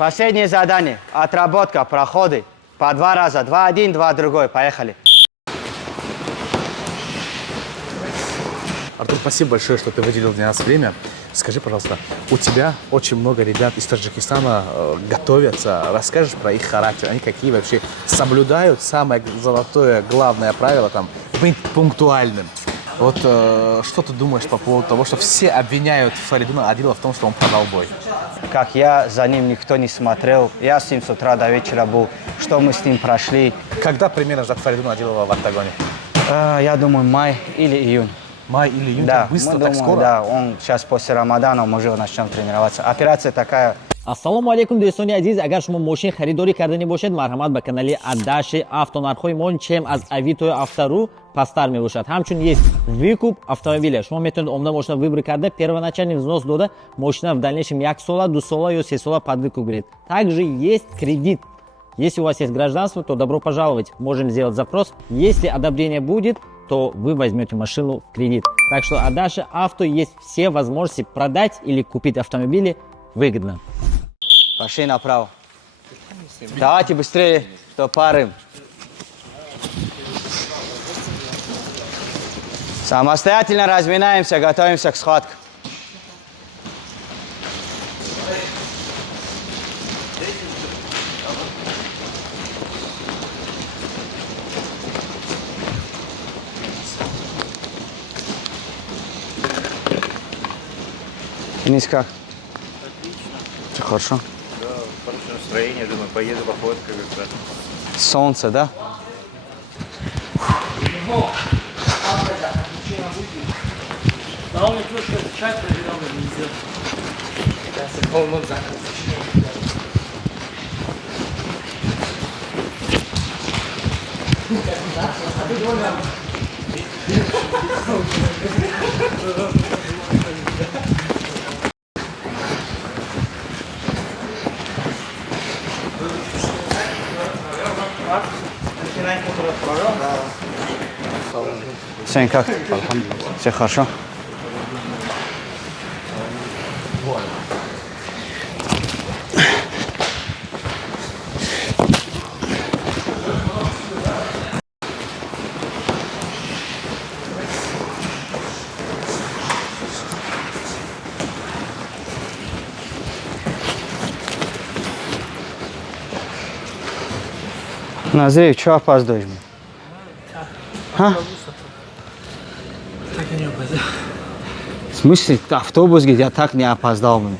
Последнее задание. Отработка, проходы. По 2 раза. 2 один, 2 другой. Поехали. Артур, спасибо большое, что ты выделил для нас время. Скажи, пожалуйста, у тебя очень много ребят из Таджикистана готовятся. Расскажешь про их характер? Они какие вообще соблюдают самое золотое, главное правило, там, быть пунктуальным? Вот что ты думаешь по поводу того, что все обвиняют Фаридуна Адилова в том, что он продал бой? Как я, за ним никто не смотрел. Я с ним с утра до вечера был. Что мы с ним прошли? Когда примерно ждать Фаридуна Адилова в октагоне? Я думаю, май или июнь. Май или июнь? Да, так быстро, мы так думаем, скоро? Да, он сейчас после Рамадана, мы уже начнем тренироваться. Операция такая. ассалому алейкум дӯстони азиз, агар шумо мошин харидорӣ кардани бошед, марҳамат ба канали Адаши автонархҳои мон чем аз Авитои Автору пастар мебошад. ҳамчун есть выкуп автомобиля. Шумо метавонед омада мошина выбор карда, первоначальный взнос дода, мошина в дальнейшем 1 сола, 2 сола ё 3 сола под выкуп гиред. Также есть кредит. Если у вас есть гражданство, то добро пожаловать. Можем сделать запрос. Если одобрение будет, то вы возьмете машину в кредит. Так что Адаши Авто есть все возможности продать или купить автомобили выгодно. Пошли направо. Давайте быстрее, то парым. Самостоятельно разминаемся, готовимся к схватке. Денис, как? Отлично. Все хорошо? Да, хорошее настроение, думаю, поеду походка как-то. Солнце, да? Сень, как? Все хорошо? Назрей, что опаздываешь? А? Так и не опоздал. В смысле, автобус, где я так не опоздал, блин.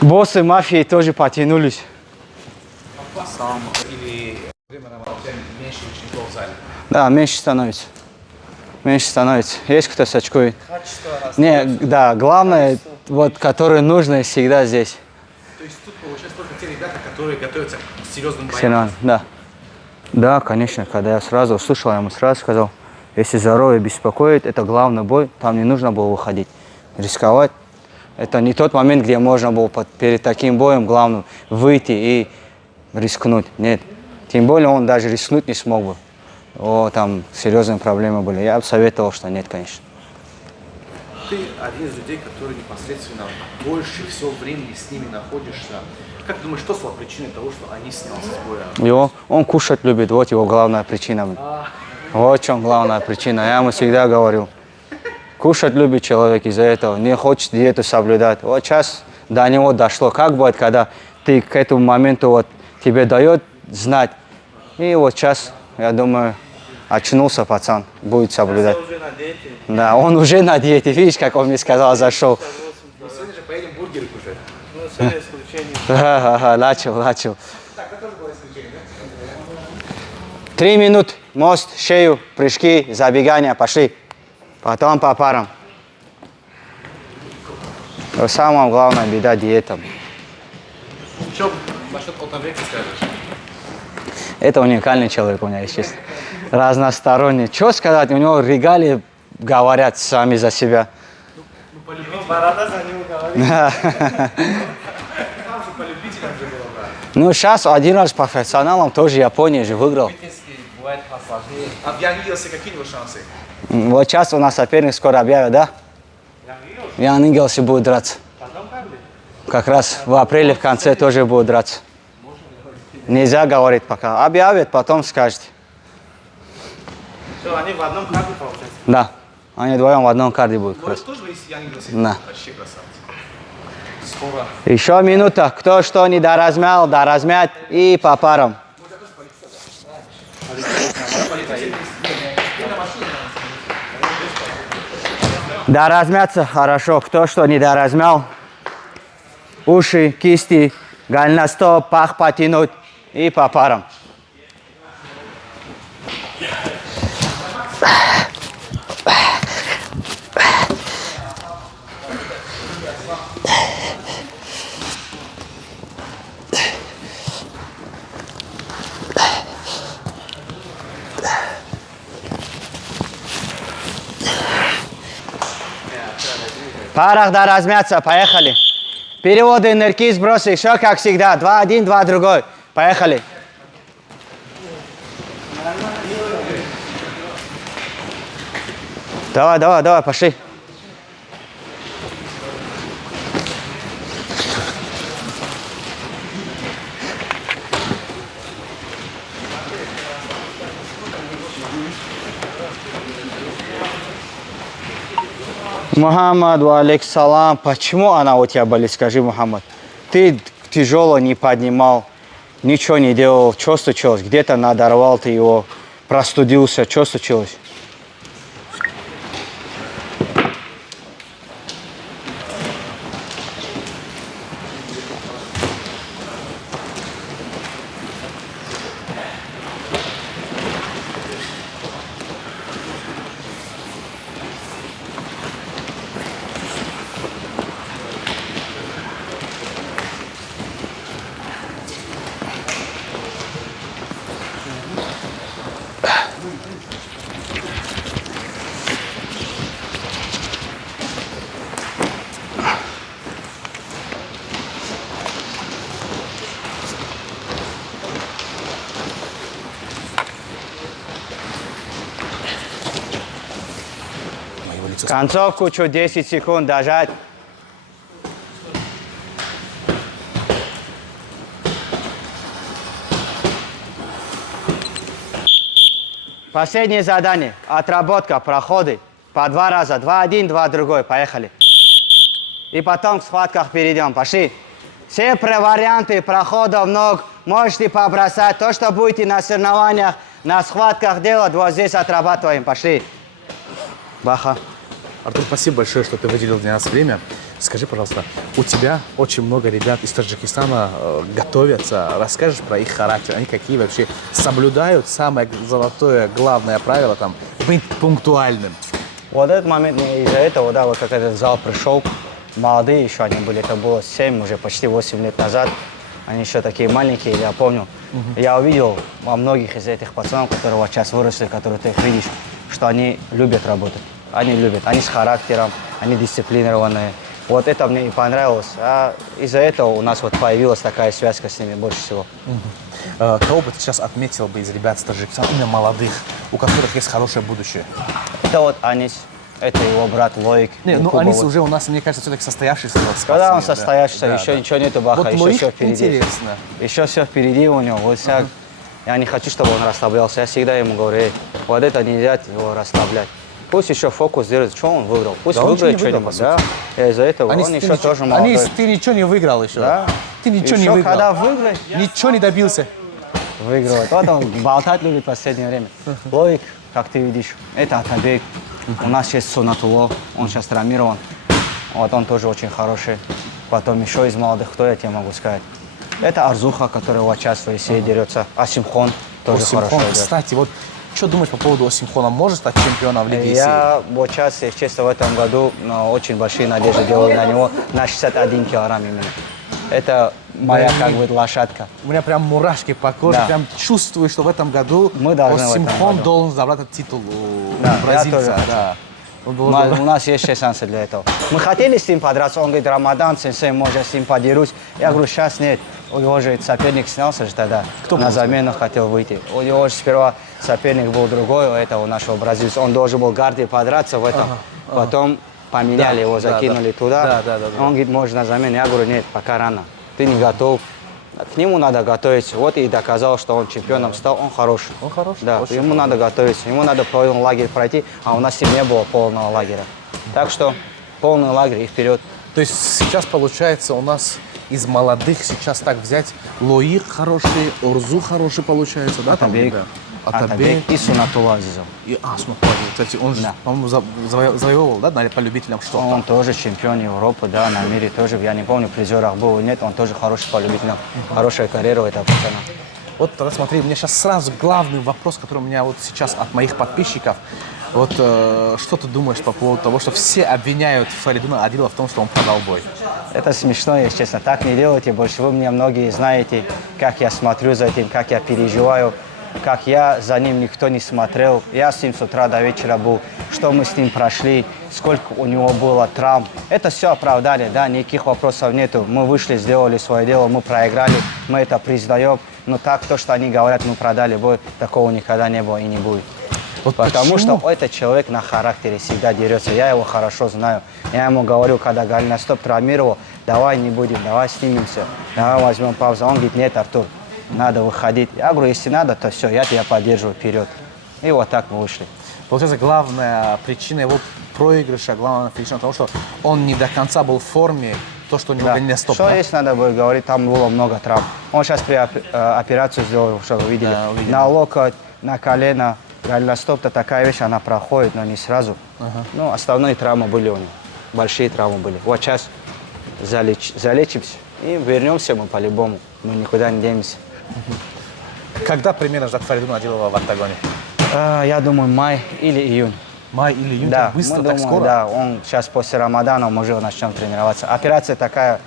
Боссы мафии тоже потянулись. Или время меньше учеников в зале? Да, меньше становится. Меньше становится. Есть кто сачкует? Не, да, главное, вот, которые нужны, всегда здесь. То есть тут получается только те ребята, которые готовятся к серьезным боям. Серьезно, да. Да, конечно, когда я сразу услышал, я ему сразу сказал, если здоровье беспокоит, это главный бой, там не нужно было выходить, рисковать. Это не тот момент, где можно было перед таким боем главным выйти и рискнуть. Нет. Тем более он даже рискнуть не смог бы. Там серьезные проблемы были. Я бы советовал, что нет, конечно. Ты один из людей, который непосредственно больше всего времени с ними находишься. Как думаешь, что стало причиной того, что они снялся с боя? Он кушать любит, вот его главная причина. Вот в чем главная причина. Я ему всегда говорю. Кушать любит человек из-за этого, не хочет диету соблюдать. Вот сейчас до него дошло. Как будет, когда ты к этому моменту вот тебе дает знать. И вот сейчас, я думаю, очнулся пацан, будет соблюдать. Уже на диете. Да, он уже на диете. Видишь, как он мне сказал, зашел. Сегодня же поедем бургеры кушать. Ну, сегодня исключение. Ага, начал. Так, это тоже было исключение, да? 3 минуты, мост, шею, прыжки, забегания, пошли. Потом по парам. Но самое главное беда диета. Что насчет Отавека скажешь? Это уникальный человек у меня, если честно. Разносторонний. Что сказать, у него регалии говорят сами за себя. Борода за него говорит. Ну, сейчас один раз по профессионалам тоже Японии же выиграл. Бывает посложнее. А в Янгиосе какие у него шансы? Вот сейчас у нас соперник скоро объявят, да? Ян Ингелси будет драться. Как раз в апреле в конце тоже будет драться. Нельзя говорить пока. Объявят, потом скажете. Что, они в одном карте получается? Да. Они вдвоем в одном карте будут. Борис тоже есть Янгиосе? Да. Вообще красавцы. Скоро. Еще минута. Кто что не доразмял, доразмять и по парам. Доразмяться хорошо. Кто что не доразмял. Уши, кисти, голеностоп, пах потянуть и по парам. Парах доразмяться, поехали. Переводы, нырки, сбросы, еще как всегда. 2 один, 2 другой. Поехали. Давай, давай, давай, пошли. Мухаммад, алейкиссалам. Почему она у тебя болит? Скажи, Мухаммад. Ты тяжело не поднимал, ничего не делал. Что случилось? Где-то надорвал ты его, простудился. Что случилось? Концовку чуть 10 секунд дожать. Последнее задание. Отработка, проходы. По 2 раза. 2 один, 2 другой. Поехали. И потом в схватках перейдем. Пошли. Все варианты проходов ног можете побросать. То, что будете на соревнованиях, на схватках делать, вот здесь отрабатываем. Пошли. Баха. Артур, спасибо большое, что ты выделил для нас время. Скажи, пожалуйста, у тебя очень много ребят из Таджикистана готовятся. Расскажешь про их характер? Они какие вообще соблюдают самое золотое, главное правило там быть пунктуальным? Вот этот момент мне из-за этого, да, вот как этот зал пришел, молодые еще они были, это было 7, уже почти 8 лет назад. Они еще такие маленькие, я помню. Я увидел во многих из этих пацанов, которые вот сейчас выросли, которые ты их видишь, что они любят работать. Они любят, они с характером, они дисциплинированные. Вот это мне и понравилось. А из-за этого у нас вот появилась такая связка с ними больше всего. Кого бы ты сейчас отметил бы из ребят с Таджикистана, именно молодых, у которых есть хорошее будущее? Это вот Анис, это его брат Лоик. Не, ну Якубов. Анис уже у нас, мне кажется, все-таки состоявшийся спортсмен. Когда он состоявшийся, да. еще Да. ничего нету, Баха, Вот еще Лоик все впереди. интересно. Еще все впереди у него. Вот вся... Я не хочу, чтобы он расслаблялся. Я всегда ему говорю, вот это нельзя его расслаблять. Пусть еще фокус держит, что он выиграл. Пусть Да он выиграет ничего не выиграл, что-нибудь. Да? И из-за этого Анис, он ты еще ничего- тоже молодой. Анис, ты ничего не выиграл еще. Да. Ты ничего не Еще выиграл. когда выиграет, Ничего не добился. выигрывает. Вот он болтать любит в последнее время. Лоик, как ты видишь, это Атабек. У нас есть Сунатуло, он сейчас травмирован. Вот он тоже очень хороший. Потом еще из молодых, кто я тебе могу сказать? Это Арзуха, который вот сейчас в России дерется. Асимхон тоже Осимхон, хорошо идет. кстати, вот Что думаешь по поводу Осимхона? Может стать чемпионом Лиги ИСИ? Я вот сейчас, если честно, в этом году очень большие надежды делаю на него на 61 килограмм именно. Это моя как бы лошадка. У меня прям мурашки по коже, Да. прям чувствую, что в этом году Мы должны в этом Осимхон году. должен забрать этот титул у Да, я бразильца. тоже хочу. Да. Он У должен- нас есть все шансы для этого. Мы хотели с ним подраться, он говорит, Рамадан, сенсей, может, с ним подерусь. Я говорю, сейчас нет. У него же соперник снялся же тогда. Кто на был? замену хотел выйти. У него же сперва соперник был другой, у этого нашего бразильца. Он должен был Гарди подраться в этом. Потом поменяли Да, его, да, закинули да. туда. Да. Он говорит, может, на замену. Я говорю, нет, пока рано. Ты не готов. К нему надо готовиться. Вот и доказал, что он чемпионом стал. Он хороший. Он хороший, Да, очень ему надо готовиться. Ему надо полный лагерь пройти, а у нас с ним не было полного лагеря. Так что полный лагерь и вперед. То есть сейчас получается у нас из молодых сейчас так взять Лоик хороший, Орзу хороший получается, да? там Атабек, ребят? Атабек и Сунатулла Азизов. И кстати, он же, Да. по-моему, завоевывал, да, по любителям что-то. Он тоже чемпион Европы, да, на мире тоже. Я не помню, в призерах был или нет. Он тоже хороший по любителям. Хорошая карьера у этого пацана. Вот тогда смотри, у меня сейчас сразу главный вопрос, который у меня вот сейчас от моих подписчиков. Вот что ты думаешь по поводу того, что все обвиняют Фаридуна Адилова в том, что он продал бой? Это смешно, если честно. Так не делайте больше. Вы меня многие знаете, как я смотрю за этим, как я переживаю, как я за ним никто не смотрел. Я с ним с утра до вечера был, что мы с ним прошли, сколько у него было травм. Это все оправдали, да, никаких вопросов нету. Мы вышли, сделали свое дело, мы проиграли, мы это признаем. Но так, то, что они говорят, мы продали бой, такого никогда не было и не будет. Вот Потому почему? что этот человек на характере всегда дерется. Я его хорошо знаю. Я ему говорю, когда Голеностоп травмировал, давай не будем, давай снимемся, давай возьмем паузу. Он говорит, нет, Артур, надо выходить. Я говорю, если надо, то все, я тебя поддерживаю вперед. И вот так мы вышли. Получается, главная причина его проигрыша, главная причина того, что он не до конца был в форме, то, что у него голеностоп. Что есть, надо будет говорить, там было много травм. Он сейчас операцию сделал, что вы видели. Да, увидели. На локоть, на колено. Голеностоп-то такая вещь, она проходит, но не сразу. Ну, основные травмы были у него. Большие травмы были. Вот сейчас залечимся и вернемся мы по-любому. Мы никуда не денемся. Когда примерно ждать Фаридуна Адилова в октагоне? Я думаю, май или июнь. Май или июнь? Да, Так быстро, мы так думаем, скоро? да, он сейчас после Рамадана мы уже начнем тренироваться. Операция такая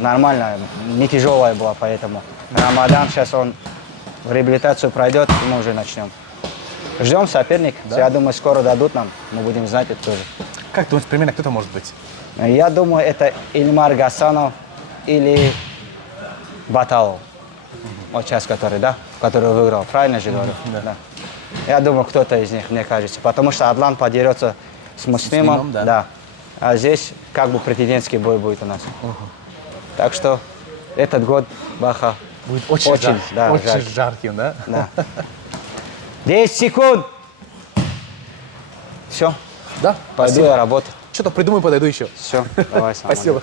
нормальная, не тяжелая была, поэтому Рамадан сейчас он в реабилитацию пройдет, и мы уже начнем. Ждем соперник. Я думаю, скоро дадут нам, мы будем знать это тоже. Как думаешь, примерно кто это может быть? Я думаю, это Ильмар Гасанов или Баталов. Вот сейчас который, да? Который выиграл. Правильно же говорю? Да. Я думаю, кто-то из них, мне кажется. Потому что Адлан подерется с Муслимом. Муслимом, да. А здесь как бы претендентский бой будет у нас. Так что этот год Баха Будет очень жаркий. жарким, да? Да. 10 секунд! Все, Да? пойду Спасибо. я работать. Что-то придумаю, подойду еще. Все, давай, Спасибо.